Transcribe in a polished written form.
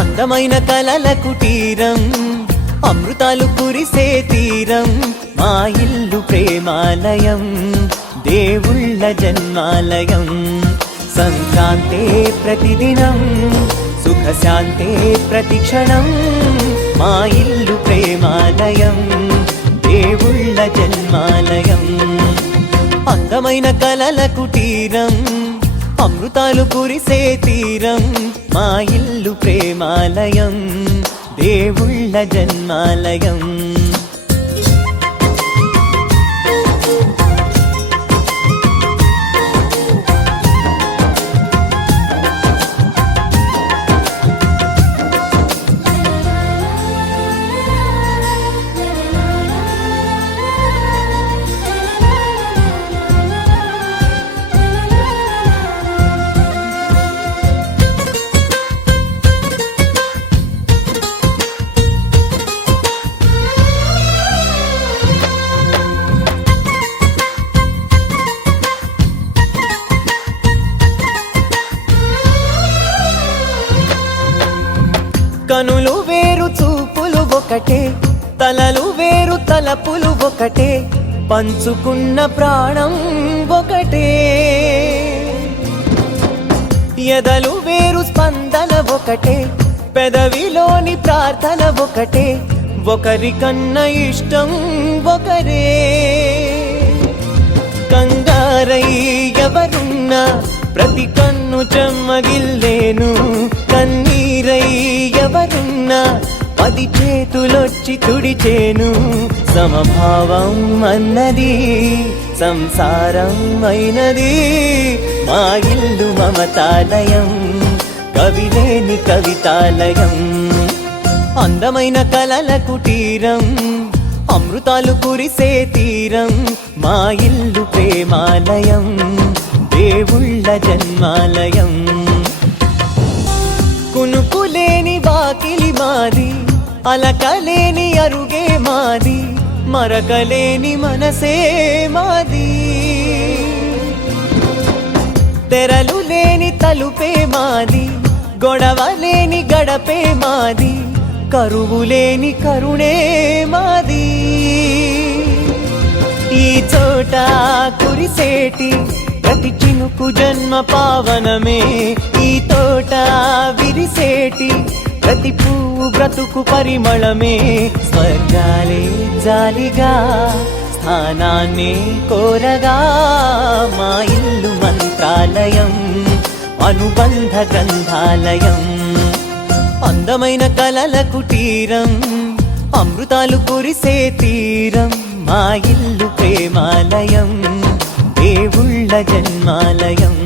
అందమైన కలల కుటీరం, అమృతాలు కురిసే తీరం, మా ఇల్లు ప్రేమాలయం, దేవుళ్ళ జన్మాలయం. సంక్రాంతే ప్రతిదినం, సుఖశాంతే ప్రతిక్షణం, మా ఇల్లు ప్రేమాలయం, దేవుళ్ళ జన్మాలయం. అందమైన కలల కుటీరం, అమృతాలు కురిసే తీరం, మా ఇల్లు ప్రేమాలయం, దేవుళ్ళ జన్మాలయం. కనులు వేరు చూపులు ఒకటే, తలలు వేరు తలపులు ఒకటే, పంచుకున్న ప్రాణం ఒకటే. ఎదలు వేరు స్పందన ఒకటే, పెదవిలోని ప్రార్థన ఒకటే, ఒకరికన్నా ఇష్టం ఒకరే. కంగారై ఎవరున్నా ప్రతి కన్ను చెమ్మగిల్లేను, కన్నీరై ఎవరున్నా 10 చేతులొచ్చి తుడిచేను. సమభావం అన్నది సంసారం అయినది, మా ఇల్లు మమతాలయం, కవిలేని కవితాలయం. అందమైన కలల కుటీరం, అమృతాలు కురిసే తీరం, మా ఇల్లు ప్రేమాలయం, దేవుళ్ళ జన్మాలయం. కునుకులేని వాకిలి మాది, అలకలేని అరుగే మాది, మరకలేని మనసే మాది. తెరలు లేని తలుపే మాది, గొడవ లేని గడపే మాది, కరువు లేని కరుణే మాది. ఈ చోట కురిసేటి ప్రతి చినుకు జన్మ పావనమే, ఈ తోట విరిసేటి ప్రతి పువ్వు బ్రతుకు పరిమళమే. స్వర్గాలే జాలిగా స్థానాన్ని కోరగా, మా ఇల్లు మంత్రాలయం, అనుబంధ గ్రంథాలయం. అందమైన కలల కుటీరం, అమృతాలు కురిసే తీరం, మా ఇల్లు ప్రేమాలయం, దేవుళ్ళ జన్మాలయం.